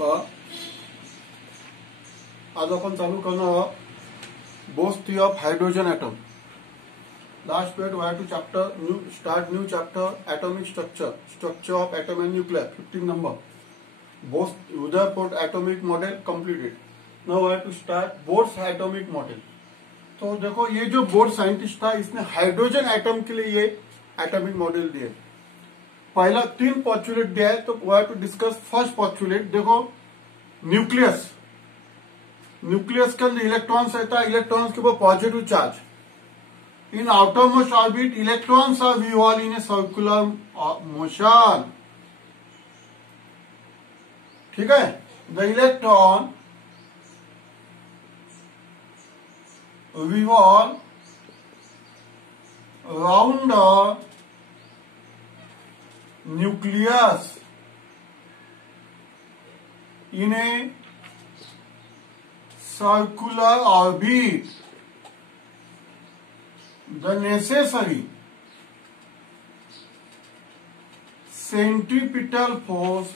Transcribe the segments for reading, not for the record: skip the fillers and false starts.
आज आपण चालू करणार आहोत Bohr's theory of hydrogen atom. Last period we have to chapter new chapter atomic structure of atom and nuclear 15 number. बोस Rutherford atomic model completed. Now we have to start Bohr's atomic model. तो देखो ये जो board scientist था इसने hydrogen atom के लिए ये atomic model दिए. पहला 3 पॉस्टुलेट दिया है तो we have to discuss first postulate. देखो न्यूक्लियस के अंदर इलेक्ट्रॉन्स रहता है. इलेक्ट्रॉन्स के ऊपर positive charge. In outermost orbit electrons are revolve in a circular motion. ठीक है. The electron revolve round the nucleus in a circular orbit. The necessary centripetal force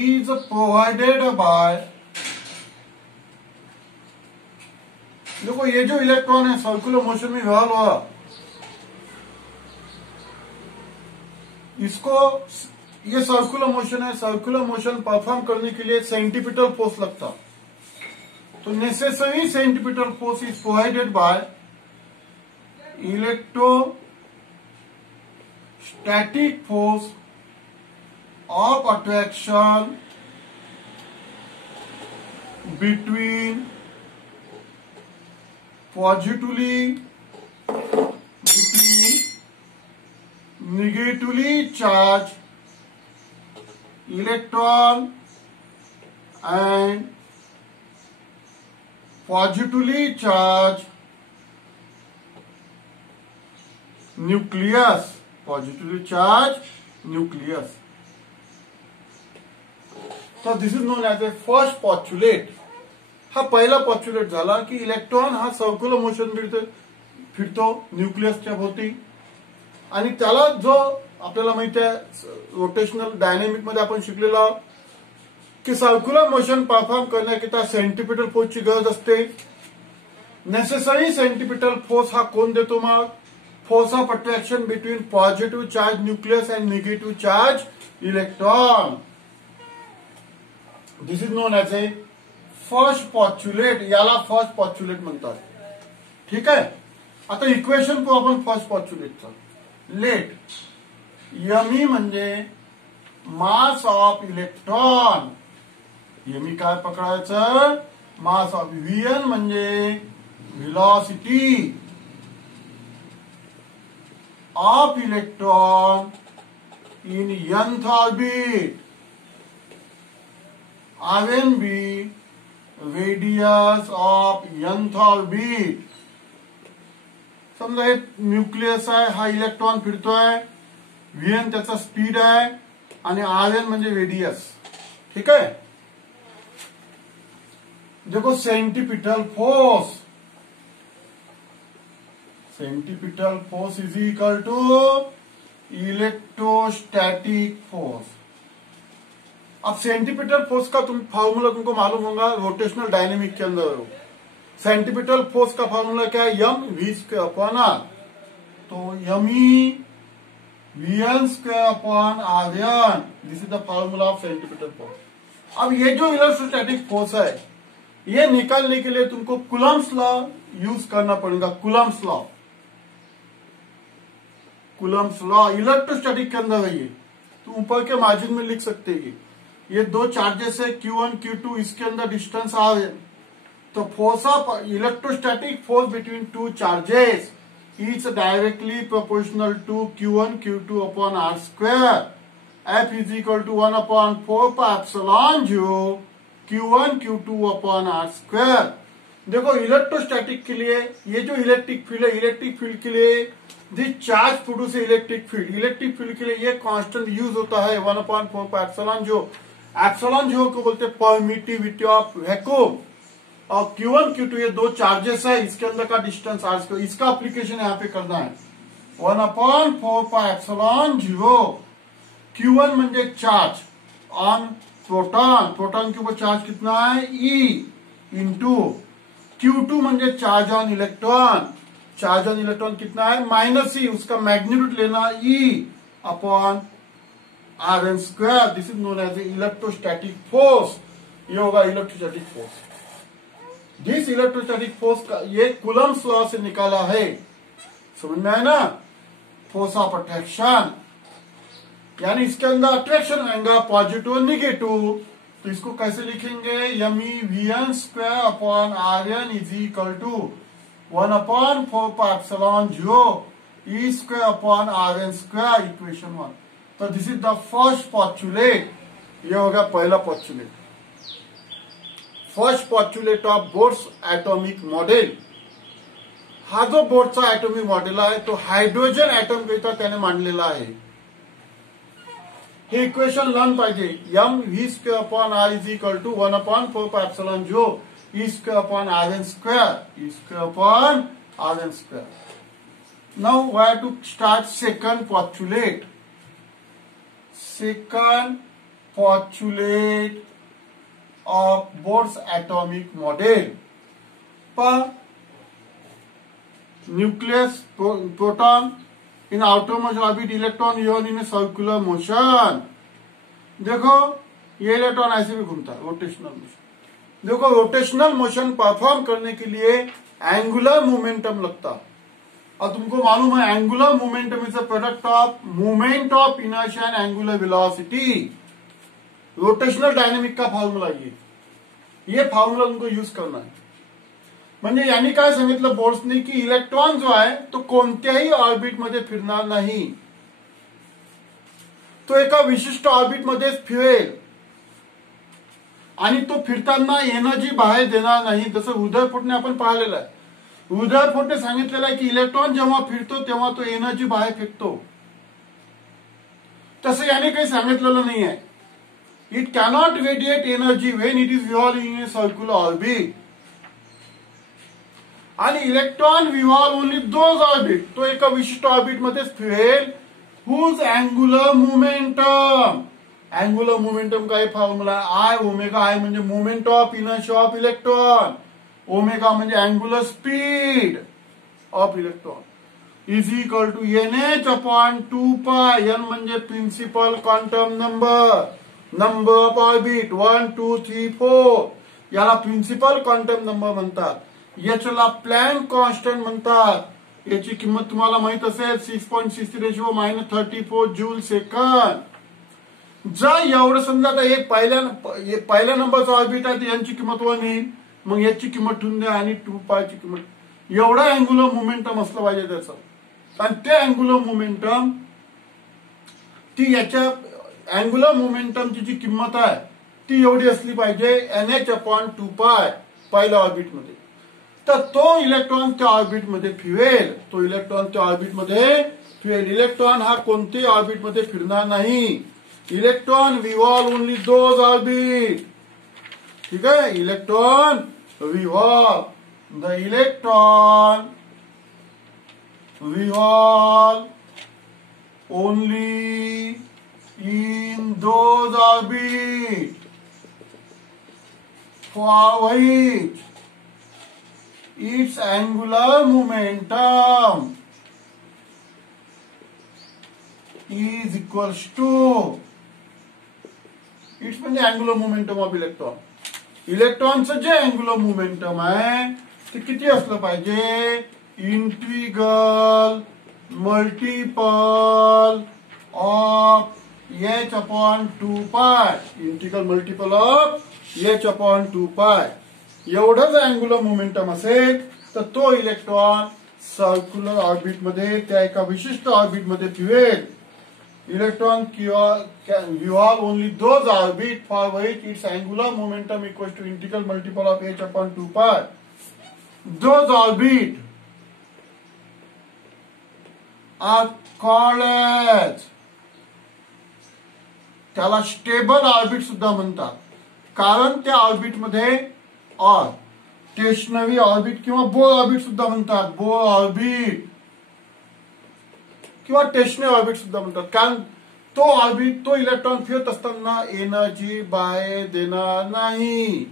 is provided by. देखो ये जो electron है circular motion में revolve हो रहा, इसको ये सर्कुलर मोशन है. सर्कुलर मोशन परफॉर्म करने के लिए सेंटीपिटल फोर्स लगता. तो necessary centripetal force is provided by electrostatic force of attraction between negatively charged electron and positively charged nucleus. Positively charged nucleus. So this is known as a first postulate. हा पहिला postulate झाला की electron हा circular motion फिरतो न्यूक्लियसच्या भोवती. आणि त्याला जो आपल्याला माहिती आहे रोटेशनल डायनेमिक मध्ये आपण शिकलेलो आहोत की सर्क्युलर मोशन परफॉर्म करण्याकरिता सेंटीपिटल फोर्सची गरज असते. नेसेसरी सेंटीपिटल फोर्स हा कोण देतो मग? Force of attraction between positive charge nucleus and negative charge electron. This is known as a first postulate. याला फर्स्ट पॉस्टुलेट म्हणतात. ठीक आहे. आता इक्वेशन पाहू आपण फर्स्ट पॉस्टुलेटचं. लेट यमी म्हणजे मास ऑफ इलेक्ट्रॉन. यमी काय पकडायचं? Mass of. Vn म्हणजे velocity of electron in nth orbit. Rnb radius of nth orbit. समजा हे न्यूक्लियस आहे, हा इलेक्ट्रॉन फिरतोय, Vn त्याचा स्पीड आहे आणि Rn म्हणजे रेडियस. ठीक आहे. देखो centripetal force. Centripetal force is equal to electrostatic force. अब सेंटीपिटल फोर्स का फार्मूला तुमको मालूम होगा रोटेशनल डायनेमिक के अंदर. सेंटीपिटल फोर्स का फार्मूला क्या है? M V square upon R. तो यमी Vn square upon Rn. This is the formula of centripetal force. अब ये जो इलेक्ट्रोस्टैटिक फोर्स है ये निकालने के लिए तुमको कूलम्ब्स लॉ यूज करना पड़ेगा. Coulomb's law. Coulomb's law electrostatic के अंदर है ये. तो ऊपर के मार्जिन में लिख सकते हैं. ये दो चार्जेस है Q1 Q2. इसके अंदर डिस्टेंस आ है. तो force of electrostatic force between two charges is directly proportional to Q1 Q2 upon R square. F is equal to 1/4 pi epsilon 0 Q1 Q2 upon R square. देखो electrostatic के लिए ये जो इलेक्ट्रिक फील्ड है, electric field के लिए this charge produce electric field. Electric field के लिए ये कांस्टेंट यूज होता है 1/4 पाई एप्सिलॉन 0. एप्सिलॉन 0 को बोलते हैं परमिटिविटी ऑफ वैक्यूम. और Q1 Q2 ये दो चार्जेस है, इसके अंदर का डिस्टेंस आर स्क्वायर. इसका एप्लीकेशन यहाँ पे करना है 1/4 पाई एप्सिलॉन 0 Q1 म्हणजे चार्ज ऑन प्रोटॉन, प्रोटॉन के ऊपर चार्ज कितना है E इंटू Q2 म्हणजे charge on electron, charge on electron कितना है -E, उसका मैग्नीट्यूड लेना E upon Rn square, this is known as electrostatic force. ये होगा electrostatic force. This electrostatic force का ये कूलम्स लॉ से निकाला है, समझ में आया ना, फोर्स ऑफ अट्रैक्शन, यानी इसके अंदर अट्रैक्शन आएगा पॉजिटिव और निगेटिव, तो इसको कैसे लिखेंगे, MEVn square upon Rn is equal to 1/4πε0 E square upon Rn square, equation 1। तो this is the first postulate, ये होगा पहला postulate, first postulate of Bohr's atomic model. हा जो बोर्डचा एटॉमिक मॉडेल आहे तो हायड्रोजन एटॉम करिता त्याने मांडलेला आहे। हे इक्वेशन लर्न पाहिजे, mv square upon r is equal to 1/4πε0 E square upon Rn square, E square upon Rn square. Now we have to start second postulate, second postulate of Bohr's atomic model। पर nucleus proton in outermost orbit, electron ion in a circular motion। देखो ये electron ऐसे भी घूमता है, rotational motion. देखो rotational motion perform करने के लिए एंगुलर मोमेंटम लगता, और तुमको मालूम है angular momentum is a product of movement of inertia end angular velocity. Rotational dynamic का फॉर्म्युला ये फॉर्म्युला तुमको यूज करना है। म्हणजे यांनी काय सांगितलं बोर्ड्सनी की इलेक्ट्रॉन जो आहे तो कोणत्याही ऑर्बिट मध्ये फिरणार नाही, तो एका विशिष्ट ऑर्बिट मध्येच फिरेल आणि तो फिरताना एनर्जी बाहेर देणार नाही। जसं रुदरफोर्डने आपण पाहिलेलं आहे, रुदरफोर्डने सांगितलेलं आहे की इलेक्ट्रॉन जेव्हा फिरतो तेव्हा तो एनर्जी बाहेर फेकतो, तसं याने काही सांगितलेलं नाही आहे। It cannot radiate energy when it is revolving in circular orbit, आणि electron revolve only those orbit, तो एका विशिष्ट ऑर्बिट मध्येच फिरेल whose angular momentum, angular momentum काय फॉर्म्युला आय ओमेगा, आय म्हणजे moment of inertia of electron, omega म्हणजे angular speed of electron, is equal to NH upon 2π, n म्हणजे principal quantum number, number of orbit 1 2 3 4, याला principal quantum number म्हणतात। याच्याला plank constant म्हणतात, याची किंमत तुम्हाला माहित असेल 6.63 - 34 जूल सेकंड। जर एवढं समजा आता एक पहिल्या नंबरचा ऑर्बिट आहे, यांची किंमत 1 येईल, मग याची किंमत ठेवून द्या आणि 2π ची किंमत, एवढा अँगुलर मोमेंटम असलं पाहिजे त्याचं, आणि ते अँगुलर मोमेंटम ती याच्या अँगुलर मोमेंटमची जी किंमत आहे ती एवढी असली पाहिजे NH अपॉन 2π पहिल्या ऑर्बिट मध्ये, तर तो इलेक्ट्रॉन त्या ऑर्बिट मध्ये फिरेल, तो इलेक्ट्रॉन त्या ऑर्बिट मध्ये फिरेल। इलेक्ट्रॉन हा कोणत्याही ऑर्बिट मध्ये फिरणार नाही, electron revolve only those orbit, ठीक है, electron revolve, the electron revolve only in those orbit for which its angular momentum is equals to, its म्हणजे अँगुलर मोमेंटम ऑफ इलेक्ट्रॉन, इलेक्ट्रॉनचं जे अँगुलर मोमेंटम आहे ते किती असलं पाहिजे, integral multiple of H upon 2π, integral multiple of H upon 2π, एवढंच angular momentum असेल तर तो इलेक्ट्रॉन सर्क्युलर ऑर्बिट मध्ये त्या एका विशिष्ट ऑर्बिट मध्ये फिरेल। Electron revolve only those orbit for which its angular momentum equals to integral multiple of H upon 2π. Those orbit are called as, त्याला स्टेबल ऑर्बिट सुद्धा म्हणतात, कारण त्या ऑर्बिट मध्ये और स्टेशनरी ऑर्बिट किंवा बोर ऑर्बिट सुद्धा म्हणतात, बोर ऑर्बिट किंवा स्टेशनरी ऑर्बिट सुद्धा म्हणतात, कारण तो इलेक्ट्रॉन फिरत असताना एनर्जी बाहेर देणार नाही.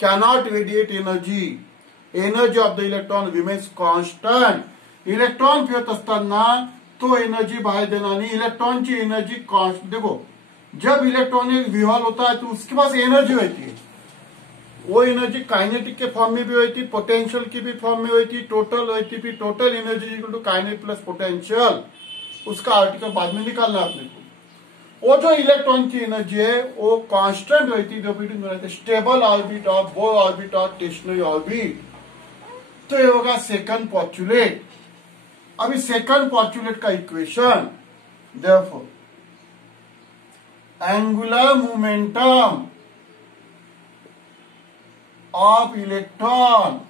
Cannot radiate energy of the electron remains constant. Electron फिरत असताना तो एनर्जी बाहर देना नहीं. इलेक्ट्रॉन की एनर्जी कॉन्स्टेंट. देखो जब इलेक्ट्रॉन रिवॉल्व होता है तो उसके पास एनर्जी होती है. वो एनर्जी काइनेटिक के फॉर्म में भी होती, पोटेंशियल की भी फॉर्म में होती, टोटल होती भी. Total energy equal to kinetic plus potential. उसका आर्टिकल बाद में निकालना अपने को. वो जो इलेक्ट्रॉन की एनर्जी है वो कांस्टेंट होती है stable orbit of Bohr orbit और स्टेशनरी ऑर्बिट. तो ये होगा सेकंड पॉस्टुलेट. अभी सेकंड पॉस्टुलेट का equation, therefore angular momentum of electron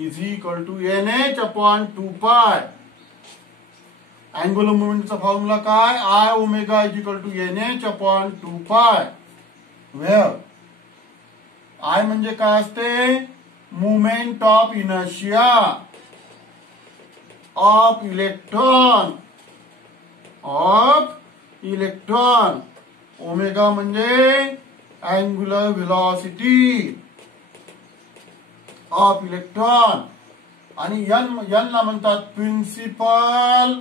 is equal to NH upon 2π. Angular मोमेंटचा फॉर्म्युला काय, I omega is equal to NH upon 2π. Where I म्हणजे काय असते, movement of inertia of electron. Omega म्हणजे angular velocity of electron. आणि N ला म्हणतात principal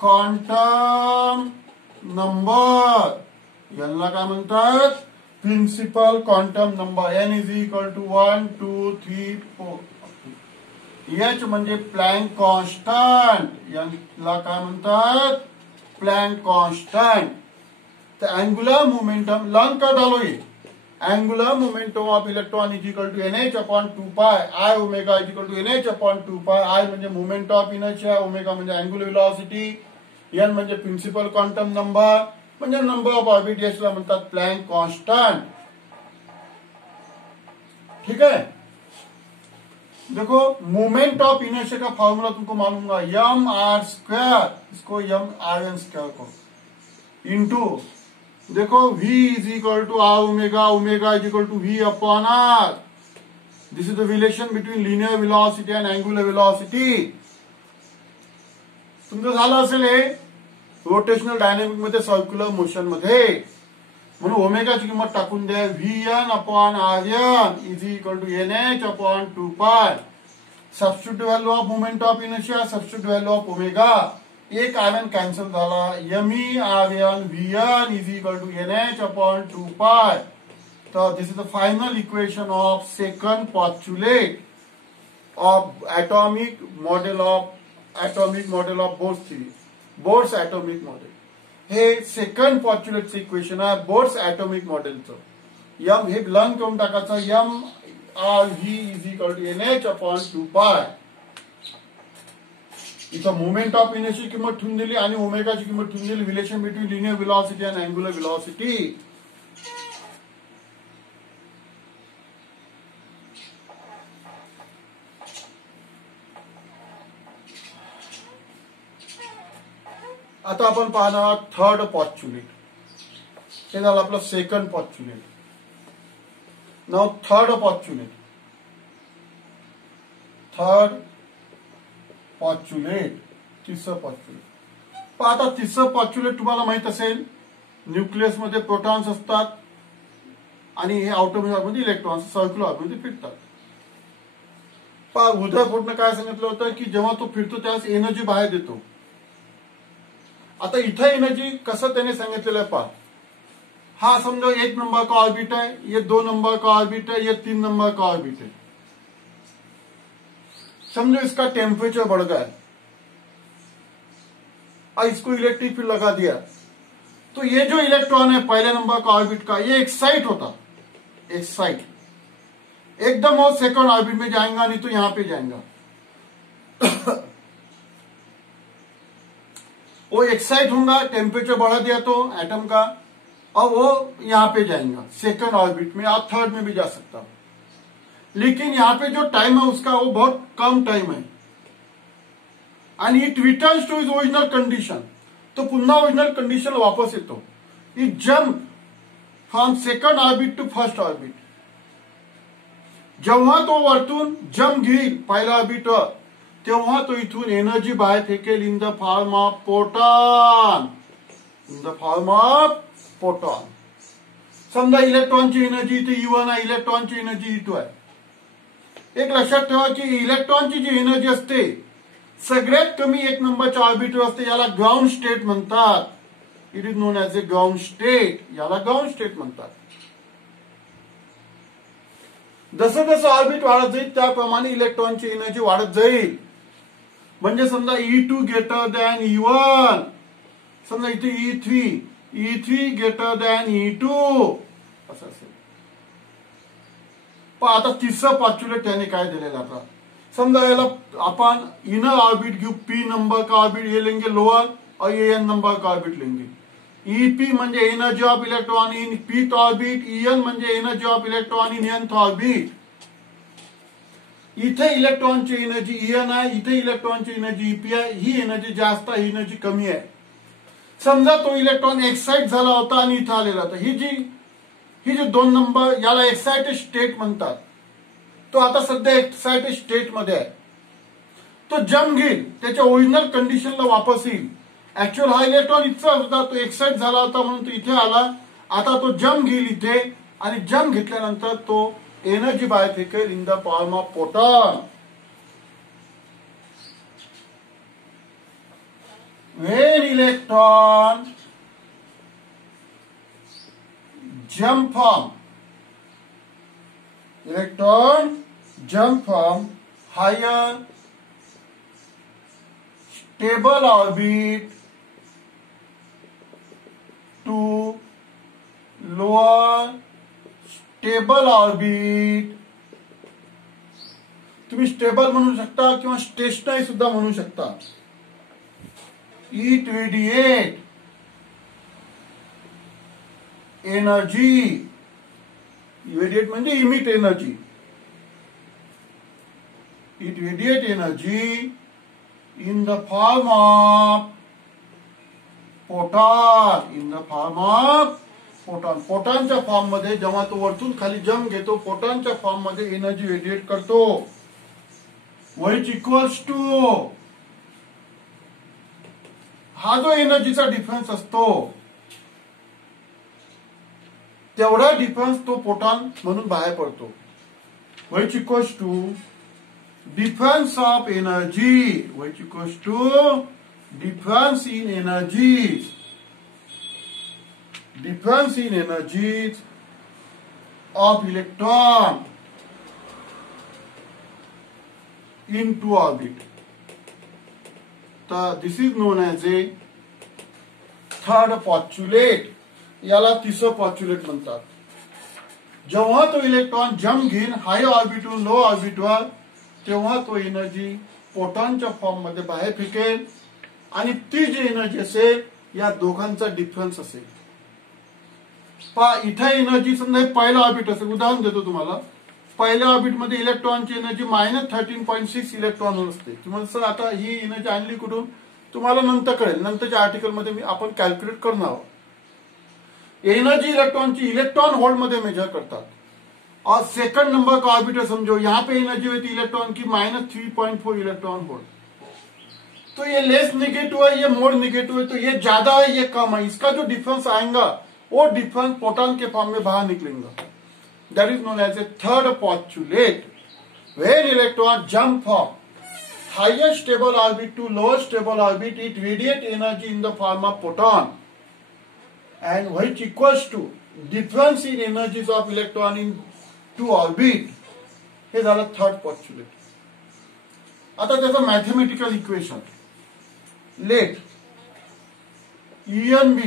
quantum number. यांना काय म्हणतात, principal quantum number. N is equal to 1 2 3 4. H म्हणजे प्लँक कॉन्स्टंट. यांना काय म्हणतात, प्लँक कॉन्स्टंट. तर अँग्युलर मोमेंटम लर्न कर डालो. ये angular momentum of electron is equal to NH upon 2π. I omega is equal to NH upon 2π. I म्हणजे moment of inertia, omega म्हणजे अँग्युलर व्हेलॉसिटी, एन म्हणजे प्रिन्सिपल क्वांटम नंबर म्हणजे number of orbit. याला म्हणतात Planck constant. ठीक है. देखो moment of inertia का फॉर्मूला तुमको मालूम होगा, mr², इसको mrn² को इंटू, देखो V is equal to R omega, omega is equal to V upon R. This is the relation between linear velocity and angular velocity. तुमचं झालं असेल हे रोटेशनल डायनामिक मध्ये, सर्क्युलर मोशन मध्ये. म्हणून ओमेगाची किंमत टाकून द्या, Vn upon Rn is equal to NH upon 2π. Substitute value of moment of inertia, substitute value of omega. एक आयन कॅन्सल झाला, ME Rn Vn is equal to NH upon 2π. तर this is the final equation of second postulate of atomic model of Bohr's theory, Bohr's atomic model. हे second पॉस्टुलेटचं equation आहे Bohr's atomic मॉडेलचं. हे learn करून टाकायचं, MRV is equal to NH upon 2π. इथं moment of इनर्शियाची किंमत ठेवून दिली आणि ओमेगाची किंमत ठेवून दिली. रिलेशन बिटवीन लिनियर व्हेलॉसिटी आणि अँग्युलर व्हेलॉसिटी. आता आपण पाहणार थर्ड पॉस्टुलेट. हे झालं आपलं second postulate. Now third postulate. तिसरं पॉस्टुलेट. आता तिसरं पॉस्टुलेट तुम्हाला माहित असेल, न्यूक्लियस मध्ये प्रोटॉन्स असतात आणि हे आउटर मध्ये इलेक्ट्रॉन्स सर्क्युलर ऑर्बिटमध्ये फिरतात. रुदरफोर्डनं काय सांगितलं होतं की जेव्हा तो फिरतो त्यावेळेस एनर्जी बाहेर देतो. आता इथं एनर्जी कसं त्याने सांगितलेलं आहे पहा. हा समजा 1 नंबर का ऑर्बिट है, ये 2 नंबर का ऑर्बिट है, ये 3 नंबर का ऑर्बिट है. समझो इसका टेम्परेचर बढ़ गया और इसको इलेक्ट्रिक फील्ड लगा दिया, तो ये जो इलेक्ट्रॉन है पहले नंबर का ऑर्बिट का, ये एक्साइट होता, एक्साइट एकदम वो सेकंड ऑर्बिट में जाएगा, नहीं तो यहां पे जाएगा. वो एक्साइट होगा, टेम्परेचर बढ़ा दिया तो एटम का, और वो यहां पे जाएगा सेकंड ऑर्बिट में, और थर्ड में भी जा सकता. लेकिन यहाँ पे जो टाइम है उसका वो बहुत कम टाइम है, and it returns to is original condition. तो पुन्हा ओरिजिनल कंडिशन वापस येतो. It jump from second orbit to first orbit. जेव्हा तो वरतून जम्प घेईल पहिल्या ऑर्बिटवर, तेव्हा तो इथून एनर्जी बाहेर फेकेल in the form of proton. In the form of proton. समजा इलेक्ट्रॉनची एनर्जी इथे E1 आहे, इलेक्ट्रॉनची एनर्जी E2 आहे. एक लक्षात ठेवा की इलेक्ट्रॉनची जी एनर्जी असते सगळ्यात कमी 1 नंबरच्या ऑर्बिटवर असते, याला ग्राउंड स्टेट म्हणतात. It is non as A ground state. याला ग्राउंड स्टेट म्हणतात. जसं जसं ऑर्बिट वाढत जाईल त्याप्रमाणे इलेक्ट्रॉनची एनर्जी वाढत जाईल. म्हणजे समजा E2 ग्रेटर दॅन E1, समजा इथे E3 ग्रेटर दॅन E2 असं असेल. पण आता तिसरं पॉस्ट्युलेट त्याने काय दिलेलं आता समजा याला अपन इनर ऑर्बिट घेऊ, P नंबर का ऑर्बिट ये लेंगे लोअर और ये N नंबर का ऑर्बिट लेंगे. EP म्हणजे energy of electron in pith orbit, EN म्हणजे energy of electron in nth orbit. इथे इलेक्ट्रॉनची एनर्जी EN आहे, इथे इलेक्ट्रॉनची एनर्जी EP आहे. ही एनर्जी जास्त आहे, ही एनर्जी कमी आहे. समजा तो इलेक्ट्रॉन एक्साइट झाला होता आणि इथे आलेला होता. ही जी 2 नंबर याला एक्साइटेड स्टेट म्हणतात. तो आता सध्या एक्साइटेड स्टेट मध्ये आहे. तो जम्प घेईल, त्याच्या ओरिजिनल कंडिशनला वापस येईल. ऍक्च्युअल हा इलेक्ट्रॉन इथचा होता, तो एक्साइट झाला होता म्हणून तो इथे आला. आता तो जम्प घेईल इथे आणि जम्प घेतल्यानंतर तो एनर्जी बाहेर फेकेल in the form of proton. When electron jump from higher stable orbit to lower stable orbit. तुम्ही स्टेबल म्हणू शकता किंवा स्टेशनरी सुद्धा म्हणू शकता. It radiate energy. Radiate म्हणजे emit energy. It radiate energy in the form of photon. In the form of photon. फोटॉनच्या form मध्ये जेव्हा तो वरतून खाली जम्प घेतो फोटॉनच्या फॉर्म मध्ये एनर्जी रेडिएट करतो. which equals to हा जो एनर्जीचा डिफरन्स असतो तेवढा डिफरन्स तो फोटॉन म्हणून बाहेर पडतो. which equals to difference of energy. which equals to difference in energies. difference in energies of electron in two orbit. This is known as a third postulate. याला तिसरं पॉस्ट्युलेट म्हणतात. जेव्हा तो इलेक्ट्रॉन जम्प घेईन हाय ऑर्बिटून लो ऑर्बिटवर तेव्हा तो एनर्जी फोटॉनच्या form मध्ये बाहेर फेकेल आणि ती जी एनर्जी असेल या दोघांचा डिफरन्स असेल. इथे एनर्जी समजा पहिला ऑर्बिट असेल. उदाहरण देतो तुम्हाला. पहिल्या ऑर्बिट मध्ये इलेक्ट्रॉनची एनर्जी -13.6 इलेक्ट्रॉन असते. तुम्हाला सर आता ही एनर्जी आणली कुठून तुम्हाला नंतर कळेल. नंतरच्या आर्टिकल मध्ये आपण कॅल्क्युलेट करणार आहोत. एनर्जी इलेक्ट्रॉनची इलेक्ट्रॉन होल्ड मध्ये मेजर करतात. और सेकंड नंबर का ऑर्बिटर समझो, यहाँ पे एनर्जी होती है इलेक्ट्रॉन की -3.4 इलेक्ट्रॉन वोल्ट. तो ये लेस निगेटिव है, ये मोर निगेटिव है, तो ये ज्यादा है ये कम है. इसका जो डिफरेंस आएगा वो डिफरेंस प्रोटॉन के फॉर्म में बाहर निकलेगा. That is known as a third postulate. When electron jump from higher stable orbit to lower stable orbit, it radiate energy in the form of photon, and which equals to difference in energies of electron in two orbit. हे झालं third postulate. आता त्याचं mathematical equation let ENB.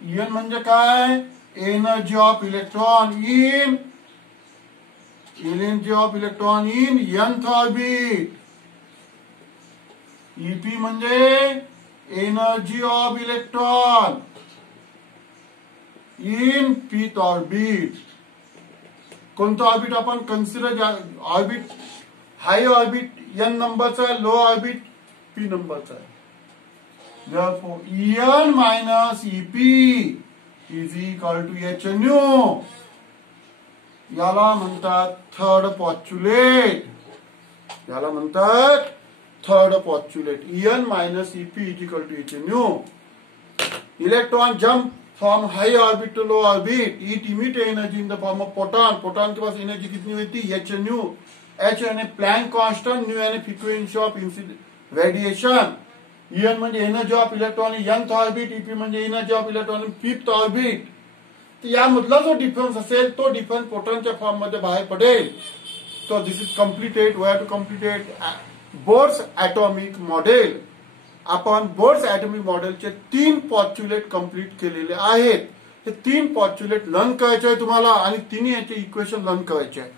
EN म्हणजे काय? Energy of electron in nth orbit. EP म्हणजे energy of electron in pth orbit. कोणतं orbit आपण consider orbit हाय orbit N नंबरचा आहे, लो ऑर्बिट P नंबरचा आहे. Therefore En minus EP is equal to hnu. याला म्हणतात थर्ड postulate. याला म्हणतात third postulate. En minus EP is equal to hnu. Electron jump from high orbit to low orbit, it emit energy in the form of proton. Proton के पास energy कितनी होती है, H nu. H यानी Planck constant, nu यानी frequency of radiation. N म्हणजे energy of electron in nth orbit, EP म्हणजे energy of electron in 5th orbit. तर यामधला जो डिफरन्स असेल तो डिफरन्स प्रोटॉनच्या फॉर्म मध्ये बाहेर पडेल। So this is completed, we have to completed Bohr's atomic model. आपण बोर्स ऍटॉमिक मॉडेलचे 3 पॉस्ट्युलेट कंप्लीट केलेले आहेत। हे 3 पॉस्ट्युलेट लर्न करायचे आहे तुम्हाला आणि तिन्ही याचे इक्वेशन लर्न करायचे आहे।